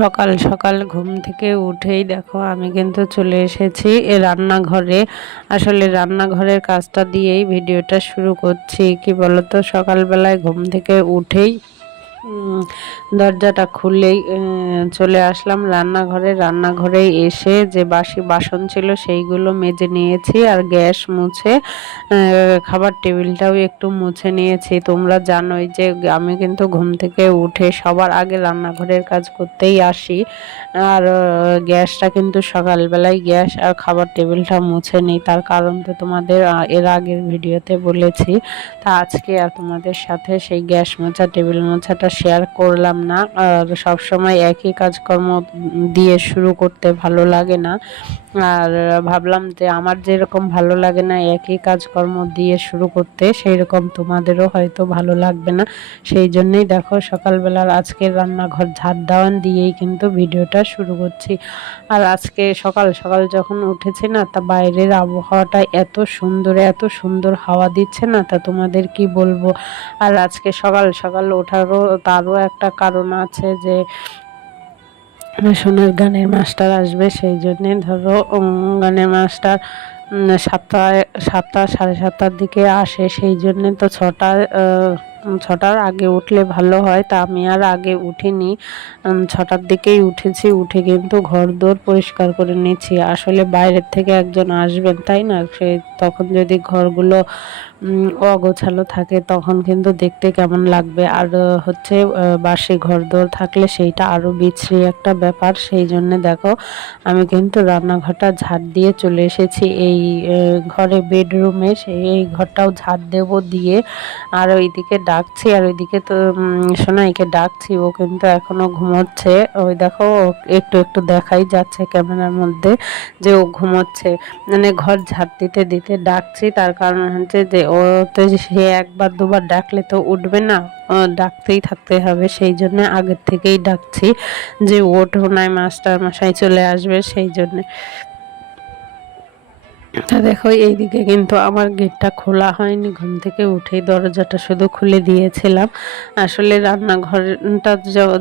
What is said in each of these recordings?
সকাল সকাল ঘুম থেকে উঠেই দেখো আমি কিন্তু চলে এসেছি এ রান্নাঘরে। আসলে রান্নাঘরের কাজটা দিয়েই ভিডিওটা শুরু করছি। কি বলতো, সকালবেলায় ঘুম থেকে উঠেই দরজাটা খুলেই চলে আসলাম রান্নাঘরে। রান্নাঘরে এসে যে বাসি বাসন ছিল সেইগুলো মেজে নিয়েছি, আর গ্যাস মুছে খাবার টেবিলটাও একটু মুছে নিয়েছি। তোমরা জানোই যে আমি কিন্তু ঘুম থেকে উঠে সবার আগে রান্নাঘরের কাজ করতেই আসি। আর গ্যাসটা কিন্তু সকালবেলায় গ্যাস আর খাবার টেবিলটা মুছে নিই। তার কারণ তো তোমাদের এর আগের ভিডিওতে বলেছি। তা আজকে আর তোমাদের সাথে সেই গ্যাস মোছা টেবিল মোছাটা শেয়ার করলাম না। আর সবসময় একই কাজকর্ম দিয়ে শুরু করতে ভালো লাগে না। আর ভাবলাম যে আমার যেরকম ভালো লাগে না একই কাজকর্ম দিয়ে শুরু করতে, সেই রকম তোমাদেরও হয়তো ভালো লাগবে না। সেই জন্যই দেখো সকালবেলার আজকের রান্নাঘর ঝাড় দেওয়ান দিয়েই কিন্তু ভিডিওটা শুরু করছি। আর আজকে সকাল সকাল যখন উঠেছি না, তা বাইরের আবহাওয়াটা এত সুন্দর হাওয়া দিচ্ছে না, তা তোমাদের কি বলবো। আর আজকে সকাল সকাল ওঠারও তারও একটা কারণ আছে, যে সোনার গানের মাস্টার আসবে। সেই জন্যে ধরো গানের মাস্টার সাতটা সাড়ে সাতটার দিকে আসে। সেই জন্যে তো ছটার আগে উঠলে ভালো হয়। তা আমি আর আগে উঠিনি, ছটার দিকেই উঠেছি। উঠে কিন্তু ঘর দোর পরিষ্কার করে নিচ্ছি। আসলে বাইরের থেকে একজন আসবেন, তাই না, সে তখন যদি ঘরগুলো অগোছালো থাকে তখন কিন্তু দেখতে কেমন লাগবে। আর হচ্ছে বাসি ঘর দোর থাকলে সেইটা আরও বিশ্রী একটা ব্যাপার। সেই জন্যে দেখো আমি কিন্তু রান্নাঘরটা ঝাড় দিয়ে চলে এসেছি। এই ঘরে বেডরুমে এই ঘরটাও ঝাড় দেবো দিয়ে। আর ওইদিকে ডাকছি, আর ওইদিকে তো সোনাইকে ডাকছি, ও কিন্তু এখনো ঘুমোচ্ছে। ওই দেখো একটু একটু দেখাই যাচ্ছে ক্যামেরার মধ্যে যে ও ঘুমোচ্ছে। মানে ঘর ঝাড় দিতে দিতে ডাকছি, তার কারণ হচ্ছে যে ও তো সে একবার দুবার ডাকলে তো উঠবে না, ডাকতেই থাকতে হবে। সেই জন্য আগের থেকেই ডাকছি যে ওঠো, নাই মাস্টার মশাই চলে আসবে। সেই জন্যে তা দেখো এইদিকে কিন্তু আমার গেটটা খোলা হয়নি, ঘুম থেকে উঠেই দরজাটা শুধু খুলে দিয়েছিলাম। আসলে রান্নাঘরটা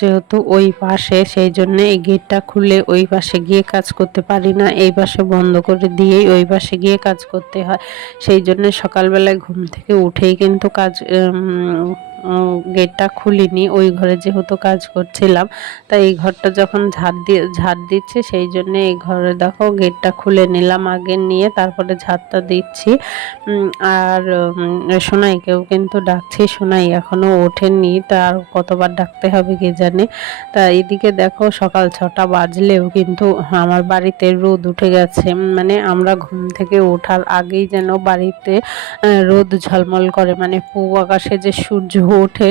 যেহেতু ওই পাশে, সেই জন্য এই গেটটা খুলে ওই পাশে গিয়ে কাজ করতে পারি না, এই পাশে বন্ধ করে দিয়েই ওই পাশে গিয়ে কাজ করতে হয়। সেই জন্য সকালবেলায় ঘুম থেকে উঠেই কিন্তু গেটটা খুলিনি, ওই ঘরে যেহেতু কাজ করছিলাম। তাই এই ঘরটা যখন ঝাড় দিচ্ছে, সেই জন্য এই ঘরে দেখো গেটটা খুলে নিলাম আগে, নিয়ে তারপরে ঝাড়টা দিচ্ছি। আর সোনাইকেও কিন্তু ডাকছি, সোনাই এখনো ওঠেনি, তার কতবার ডাকতে হবে কে জানে। তা এদিকে দেখো সকাল 6টা বাজলেও কিন্তু আমার বাড়িতে রোদ উঠে গেছে। মানে আমরা ঘুম থেকে ওঠার আগেই যেন বাড়িতে রোদ ঝলমল করে, মানে পূব আকাশে যে সূর্য ওঠে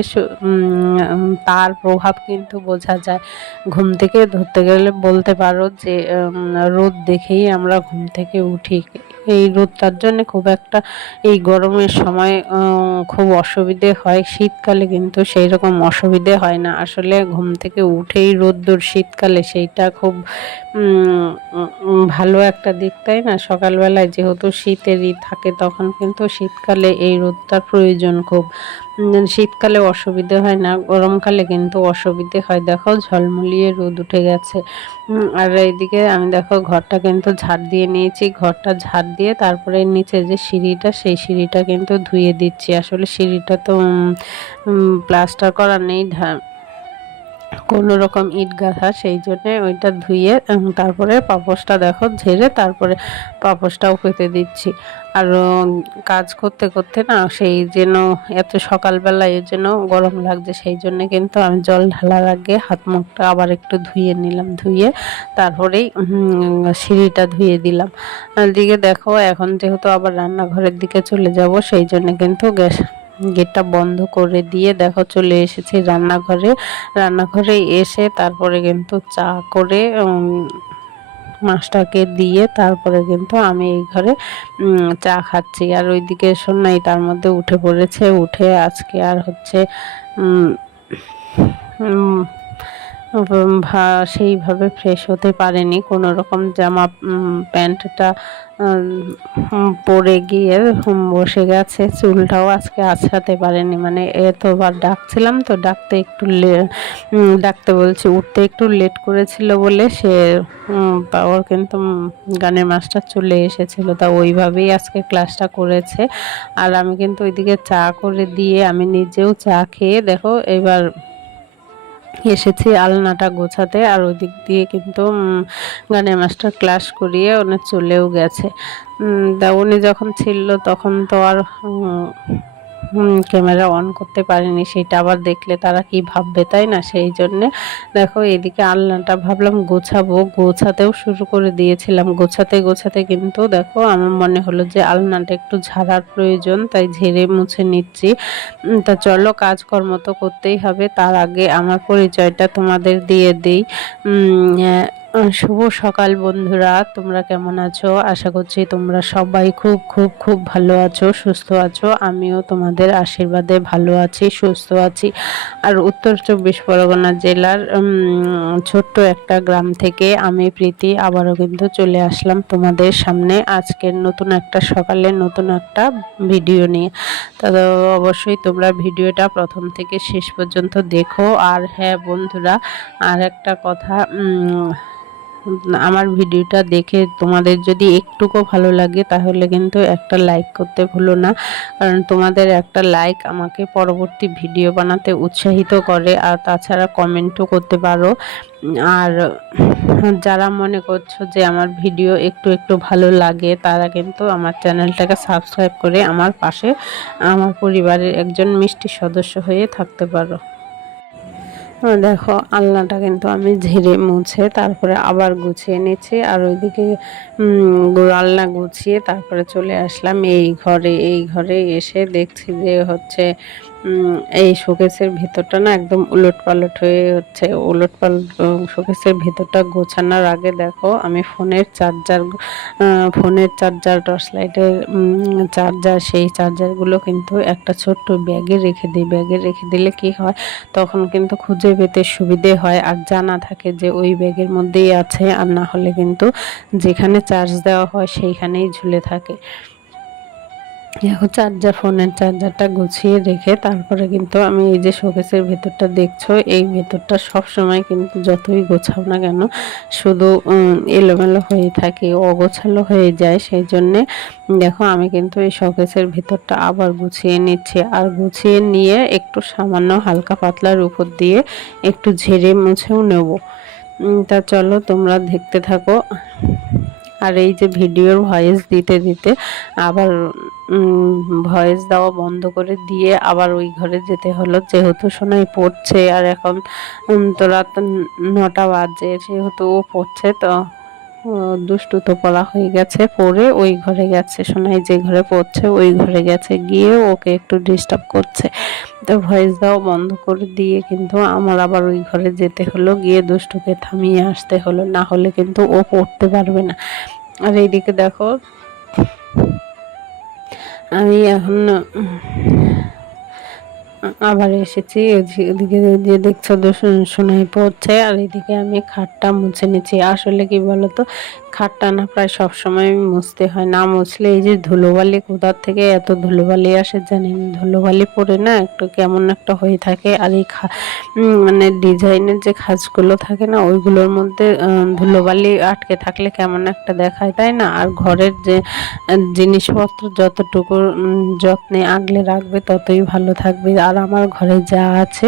তার প্রভাব কিন্তু বোঝা যায়। ঘুম থেকে ধরতে গেলে বলতে পারো যে রোদ দেখেই আমরা ঘুম থেকে উঠি। এই রোদটার জন্য খুব একটা এই গরমের সময় খুব অসুবিধে হয়। শীতকালে কিন্তু সেই রকম অসুবিধে হয় না। আসলে ঘুম থেকে উঠেই রোদ্দুর শীতকালে সেইটা খুব ভালো একটা দিক, তাই না। সকালবেলায় যেহেতু শীতেরই থাকে, তখন কিন্তু শীতকালে এই রোদটার প্রয়োজন খুব। শীতকালে অসুবিধে হয় না, গরমকালে কিন্তু অসুবিধে হয়। দেখো ঝলমলিয়ে রোদ উঠে গেছে। আর এইদিকে আমি দেখো ঘরটা কিন্তু ঝাড় দিয়ে নিয়েছি। ঘরটা ঝাড় দিয়ে তারপরে নিচে যে সিঁড়িটা, সেই সিঁড়িটা কিন্তু ধুয়ে দিচ্ছি। আসলে সিঁড়িটা তো প্লাস্টার করা নেই, কোনো রকম ইট গাঁথা, সেই জন্যে ওইটা ধুয়ে তারপরে পাপোশটা দেখো ঝেড়ে তারপরে পাপোশটাও পেতে দিচ্ছি। আর কাজ করতে করতে না সেই যেন এত সকালবেলায় এর জন্য গরম লাগছে, সেই জন্যে কিন্তু আমি জল ঢালার আগে হাত মুখটা আবার একটু ধুয়ে নিলাম, ধুয়ে তারপরেই সিঁড়িটা ধুয়ে দিলাম। দিকে দেখো এখন যেহেতু আবার রান্নাঘরের দিকে চলে যাব, সেই জন্য কিন্তু গেটটা বন্ধ করে দিয়ে দেখো চলে এসেছি রান্নাঘরে। রান্নাঘরে এসে তারপরে কিন্তু চা করে মাছটাকে দিয়ে তারপরে কিন্তু আমি এই ঘরে চা খাচ্ছি। আর ওইদিকে শোনাই তার মধ্যে উঠে পড়েছে, উঠে আজকে আর হচ্ছে সেইভাবে ফ্রেশ হতে পারেনি, কোনো রকম জামা প্যান্টটা পরে গিয়ে বসে গেছে। চুলটাও আজকে আঁচড়াতে পারেনি, মানে এতবার ডাকছিলাম তো ডাকতে একটু ডাকতে বলছি উঠতে একটু লেট করেছিল বলে সে ওর কিন্তু গানের মাস্টার চলে এসেছিল, তা ওইভাবেই আজকে ক্লাসটা করেছে। আর আমি কিন্তু ওইদিকে চা করে দিয়ে আমি নিজেও চা খেয়ে দেখো এবার এসেছি আলনাটা গোছাতে। আর ওই দিক দিয়ে কিন্তু গানের মাস্টার ক্লাস করিয়ে উনি চলেও গেছে। তা উনি যখন ছিল তখন তো আর ক্যামেরা অন করতে পারিনি, সেটা আবার দেখলে তারা কি ভাববে, তাই না? সেই জন্যে দেখো এদিকে আলনাটা ভাবলাম গোছাবো, গোছাতেও শুরু করে দিয়েছিলাম। গোছাতে গোছাতে কিন্তু দেখো আমার মনে হলো যে আলনাটা একটু ঝাড়ার প্রয়োজন, তাই ঝেড়ে মুছে নিচ্ছি। তা চলো কাজকর্ম তো করতেই হবে, তার আগে আমার পরিচয়টা তোমাদের দিয়ে দিই। শুভ সকাল বন্ধুরা, তোমরা কেমন আছো? আশা করছি তোমরা সবাই খুব খুব খুব ভালো আছো, সুস্থ আছো। আমিও তোমাদের আশীর্বাদে ভালো আছি, সুস্থ আছি। আর উত্তর 24 পরগনা জেলার ছোট্ট একটা গ্রাম থেকে আমি প্রীতি আবারও কিন্তু চলে আসলাম তোমাদের সামনে আজকের নতুন একটা সকালে নতুন একটা ভিডিও নিয়ে। তো অবশ্যই তোমরা ভিডিওটা প্রথম থেকে শেষ পর্যন্ত দেখো। আর হ্যাঁ বন্ধুরা, আর একটা কথা, আমার ভিডিওটা দেখে তোমাদের যদি একটুকু ভালো লাগে তাহলে কিন্তু একটা লাইক করতে ভুলো না, কারণ তোমাদের একটা লাইক আমাকে পরবর্তী ভিডিও বানাতে উৎসাহিত করে। আর তাছাড়া কমেন্টও করতে পারো। আর যারা মনে করছো যে আমার ভিডিও একটু একটু ভালো লাগে তারা কিন্তু আমার চ্যানেলটাকে সাবস্ক্রাইব করে আমার পাশে আমার পরিবারের একজন মিষ্টি সদস্য হয়ে থাকতে পারো। দেখো আলনাটা কিন্তু আমি ঝেড়ে মুছে তারপরে আবার গুছিয়ে নিচ্ছি। আর ওইদিকে আলনা গুছিয়ে তারপরে চলে আসলাম এই ঘরে এসে দেখছি যে হচ্ছে এই শোকেসের ভিতরটা না একদম উলটপালট হয়ে হচ্ছে। উলটপালট শোকেসের ভিতরটা গোছানোর আগে দেখো আমি ফোনের চার্জার টর্চ লাইটের চার্জার, সেই চার্জারগুলো কিন্তু একটা ছোট্ট ব্যাগে রেখে দিই। ব্যাগে রেখে দিলে কি হয়, তখন কিন্তু খুঁজে পেতে সুবিধে হয় আর জানা থাকে যে ওই ব্যাগের মধ্যেই আছে। আর না হলে কিন্তু যেখানে চার্জ দেওয়া হয় সেইখানেই ঝুলে থাকে। দেখো ফোনের চার্জারটা গুছিয়ে রেখে তারপরে কিন্তু আমি এই যে শোকেসের ভেতরটা দেখছো, এই ভেতরটা সব সময় কিন্তু যতই গোছাও না কেন শুধু এলোমেলো হয়ে থাকে, অগোছালো হয়ে যায়। সেই জন্যে দেখো আমি কিন্তু এই শোকেসের ভেতরটা আবার গুছিয়ে নিচ্ছি। আর গুছিয়ে নিয়ে একটু সামান্য হালকা পাতলার উপর দিয়ে একটু ঝেড়ে মুছেও নেব। তা চলো তোমরা দেখতে থাকো। আর এই যে ভিডিওর ভয়েস দিতে দিতে আবার ভয়েস দেওয়া বন্ধ করে দিয়ে আবার ওই ঘরে যেতে হলো, যেহেতু সোনাই পড়ছে। আর এখন তো রাত 9টা বাজে, যেহেতু ও পড়ছে তো দুষ্টু তো পড়া হয়ে গেছে, পড়ে ওই ঘরে গেছে। সোনাই যে ঘরে পড়ছে ওই ঘরে গেছে, গিয়ে ওকে একটু ডিস্টার্ব করছে। তো ভয়েস দেওয়া বন্ধ করে দিয়ে কিন্তু আমার আবার ওই ঘরে যেতে হলো, গিয়ে দুষ্টুকে থামিয়ে আসতে হলো, না হলে কিন্তু ও পড়তে পারবে না। আর এইদিকে দেখো আমি এখন আবার এসেছি, এদিকে যে দেখছো সোনাই পড়ছে। আর এদিকে আমি খাটটা মুছে নিচ্ছি। আসলে কি বলতো, খাটটা না প্রায় সব সময় মুছতে হয়, না মুছলে এই যে ধুলোবালি, কোথার থেকে এত ধুলোবালি আসে জানি না, ধুলোবালি পরে না একটু কেমন একটা হয়ে থাকে। আর এই মানে ডিজাইনের যে খাঁজগুলো থাকে না ওইগুলোর মধ্যে ধুলোবালি আটকে থাকলে কেমন একটা দেখায়, তাই না? আর ঘরের যে জিনিসপত্র যতটুকু যত্নে আগলে রাখবে ততই ভালো থাকবে। আর আমার ঘরে যা আছে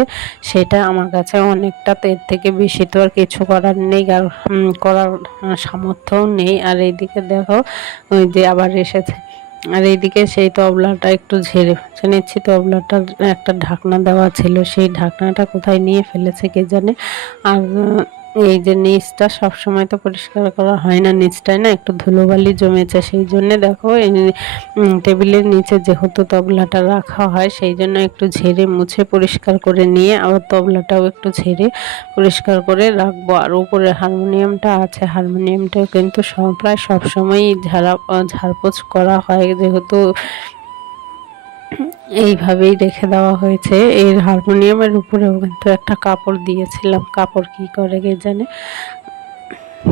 সেটা আমার কাছে অনেকটা, এর থেকে বেশি তো আর কিছু করার নেই, আর করার সামর্থ্যও নেই। আর এইদিকে দেখো ওই যে আবার এসেছে। আর এইদিকে সেই তবলাটা একটু ঝেড়ে নিচ্ছি। তবলাটার একটা ঢাকনা দেওয়া ছিল, সেই ঢাকনাটা কোথায় নিয়ে ফেলেছে কে জানে। আর এই যে নিচটা সবসময় তো পরিষ্কার করা হয় না, নিচটায় না একটু ধুলোবালি জমেছে। সেই জন্যে দেখো এই টেবিলের নিচে যেহেতু তবলাটা রাখা হয় সেই জন্য একটু ঝেড়ে মুছে পরিষ্কার করে নিয়ে আবার তবলাটাও একটু ঝেড়ে পরিষ্কার করে রাখবো। আর উপরে হারমোনিয়ামটা আছে, হারমোনিয়ামটাও কিন্তু প্রায় সবসময়ই ঝাড়পোছ করা হয়, যেহেতু এইভাবেই রেখে দেওয়া হয়েছে। এর হারমোনিয়ামের উপরেও কিন্তু একটা কাপড় দিয়েছিলাম, কাপড় কি করে কে জানে।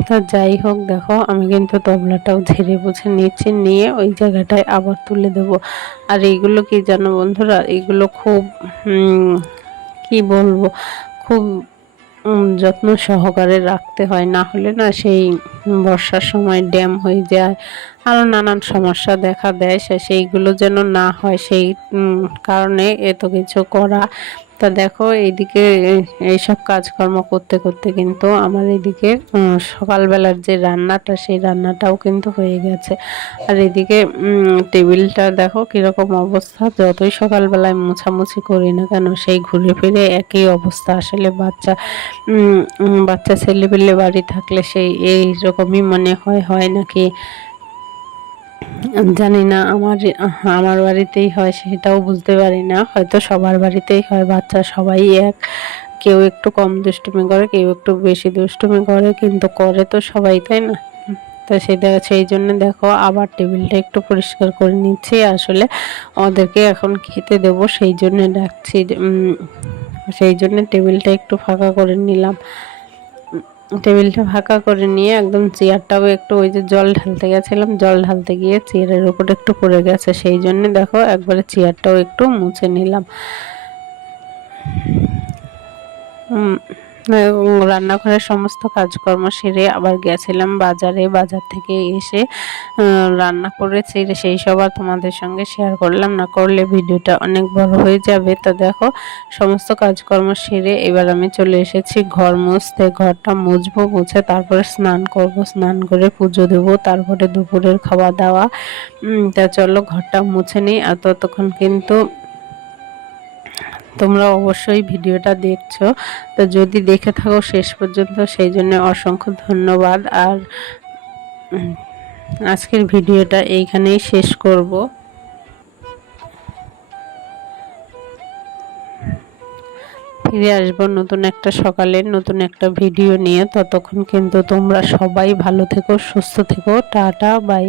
তো যাই হোক, দেখো আমি কিন্তু তবলাটাও ঝেড়ে বুঝে নিচ্ছি, নিয়ে ওই জায়গাটায় আবার তুলে দেব। আর এইগুলো কি জানো বন্ধুরা, এগুলো খুব কি বলবো, খুব যত্ন সহকারে রাখতে হয়, না হলে না সেই বর্ষার সময় ড্যাম হয়ে যায়, আরও নানান সমস্যা দেখা দেয়। সেইগুলো যেন না হয়, সেই কারণে এত কিছু করা। তা দেখো এইদিকে এইসব কাজকর্ম করতে করতে কিন্তু আমার এদিকে সকালবেলার যে রান্নাটা, সেই রান্নাটাও কিন্তু হয়ে গেছে। আর এদিকে টেবিলটা দেখো কীরকম অবস্থা, যতই সকালবেলায় মোছামুছি করি না কেন সেই ঘুরে ফিরে একই অবস্থা। আসলে বাচ্চা ছেলেপেলে বাড়ি থাকলে সেই এইরকমই মনে হয় নাকি জানি না। আমার বাড়িতেই হয় সেটাও বুঝতে পারি না, হয়তো সবার বাড়িতেই হয়। বাচ্চা সবাই এক, কেউ একটু কম দুষ্টুমি করে, কেউ একটু বেশি দুষ্টুমি করে, কিন্তু করে তো সবাই, তাই না? তো সেই জন্য দেখো আবার টেবিলটা একটু পরিষ্কার করে নিচ্ছি। আসলে ওদেরকে এখন খেতে দেব, সেই জন্য ডাকছি, সেই জন্য টেবিলটা একটু ফাঁকা করে নিলাম। টেবিলটা ফাঁকা করে নিয়ে একদম চেয়ারটাও একটু, ওই যে জল ঢালতে গেছিলাম, জল ঢালতে গিয়ে চেয়ারের উপর একটু পড়ে গেছে, সেই জন্য দেখো একবারে চেয়ারটাও একটু মুছে নিলাম। রান্নাঘরের সমস্ত কাজকর্ম সেরে আবার গেছিলাম বাজারে। বাজার থেকে এসে রান্না করেছি, সেই সব আর তোমাদের সঙ্গে শেয়ার করলাম না, করলে ভিডিওটা অনেক বড় হয়ে যাবে। তো দেখো সমস্ত কাজকর্ম সেরে এবার আমি চলে এসেছি ঘর মুছতে। ঘরটা মুছবো, মুছে তারপরে স্নান করব, স্নান করে পুজো দেব, তারপরে দুপুরের খাওয়া দাওয়া। তা চলো ঘরটা মুছে নিই। আর ততক্ষণ কিন্তু তোমরা অবশ্যই ভিডিওটা দেখছো, তো যদি দেখে থাকো শেষ পর্যন্ত সেই জন্য অসংখ্য ধন্যবাদ। আর আজকের ভিডিওটা এইখানেই শেষ করব। ফিরে আসবো নতুন একটা সকালে, নতুন একটা ভিডিও নিয়ে। ততক্ষণ কিন্তু তোমরা সবাই ভালো থেকো, সুস্থ থেকো। Tata, by.